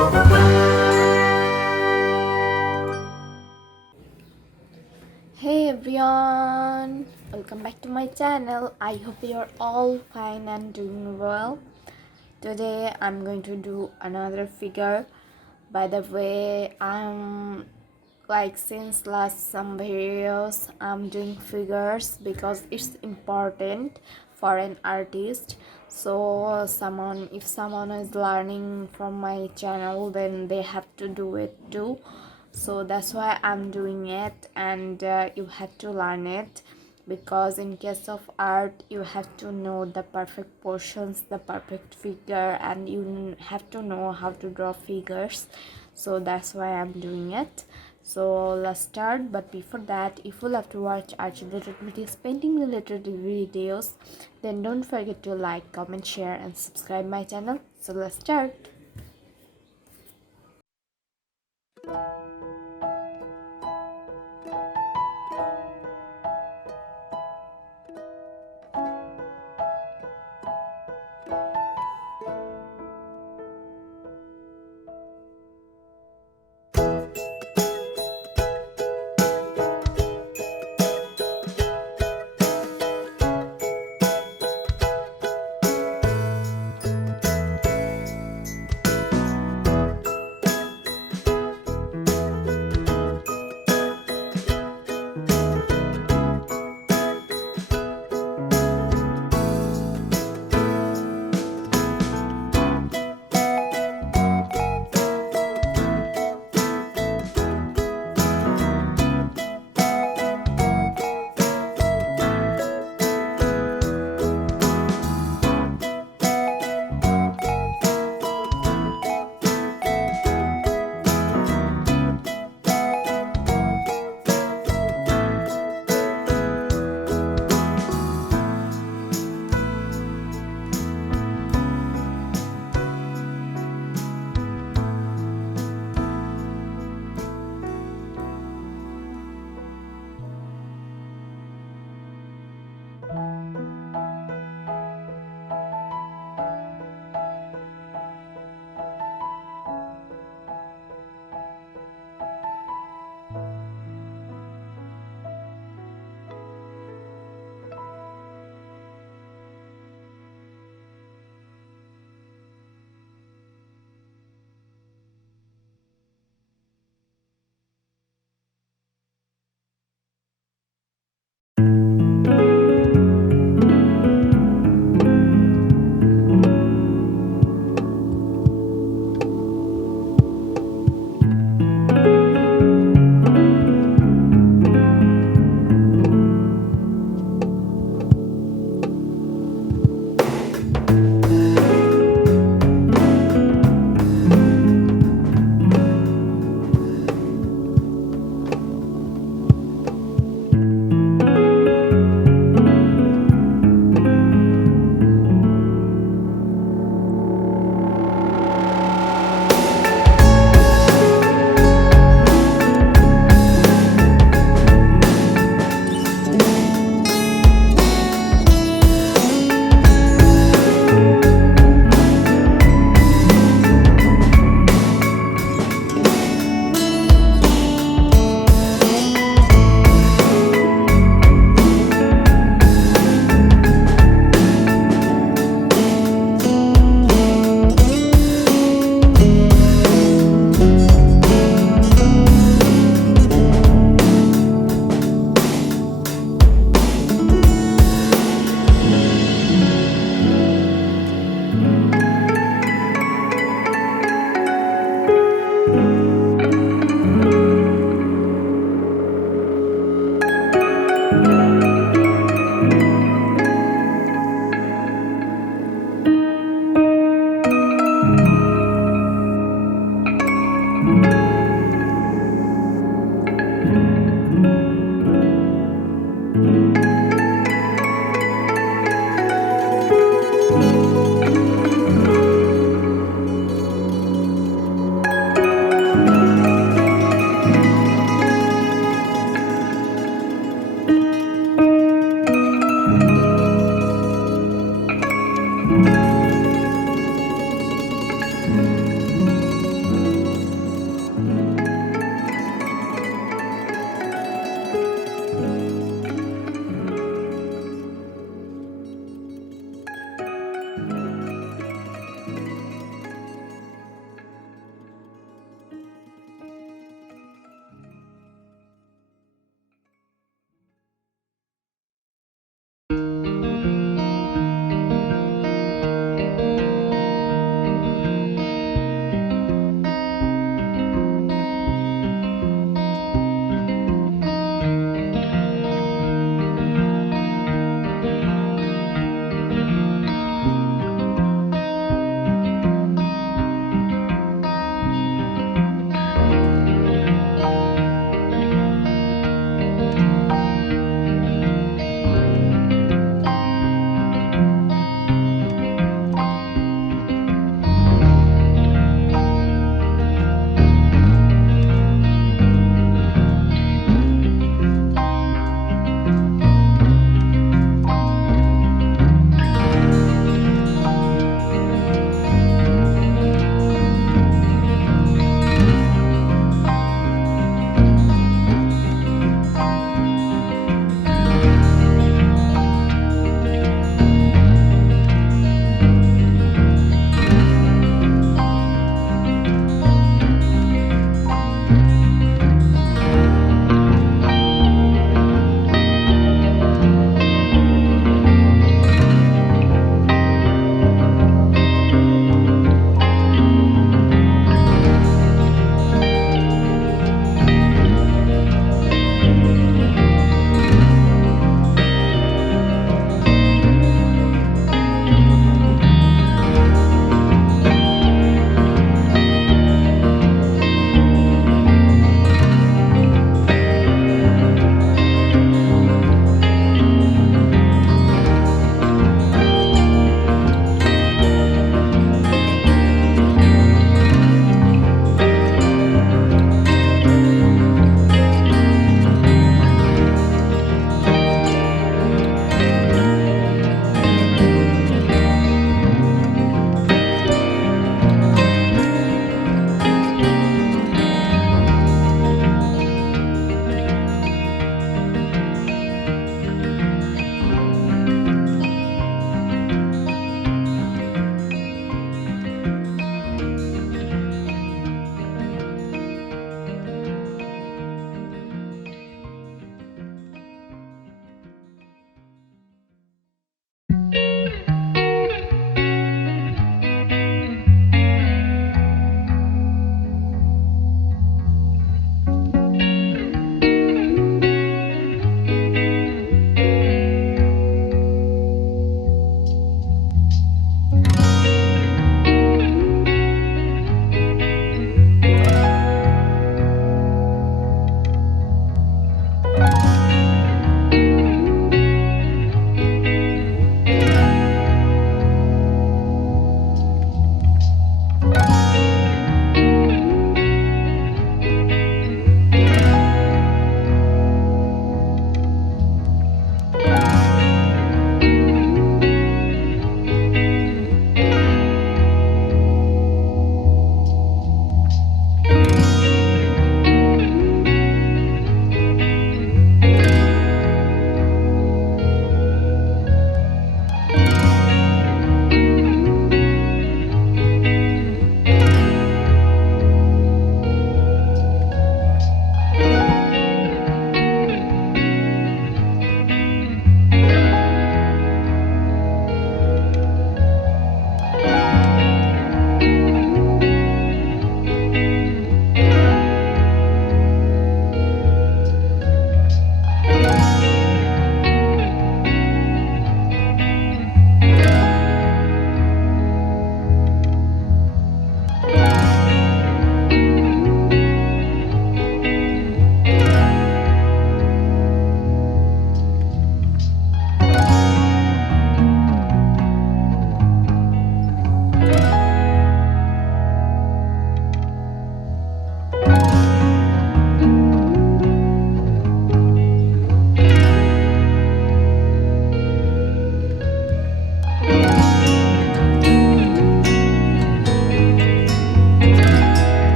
Hey everyone, welcome back to my channel. I hope you're all fine and doing well. Today I'm going to do another figure. By the way, I'm like since last some videos I'm doing figures because it's important for an artist. So if someone is learning from my channel, then they have to do it too. So that's why I'm doing it, and you have to learn it, because in case of art you have to know the perfect portions, the perfect figure, and you have to know how to draw figures. So that's why I'm doing it. So let's start. But before that, if you love to watch art related videos, painting related videos, then don't forget to like, comment, share and subscribe my channel. So let's start.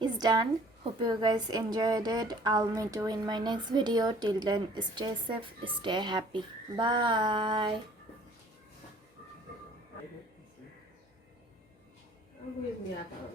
is done. Hope you guys enjoyed it. I'll meet you in my next video. Till then, stay safe, stay happy. Bye. With me, I thought.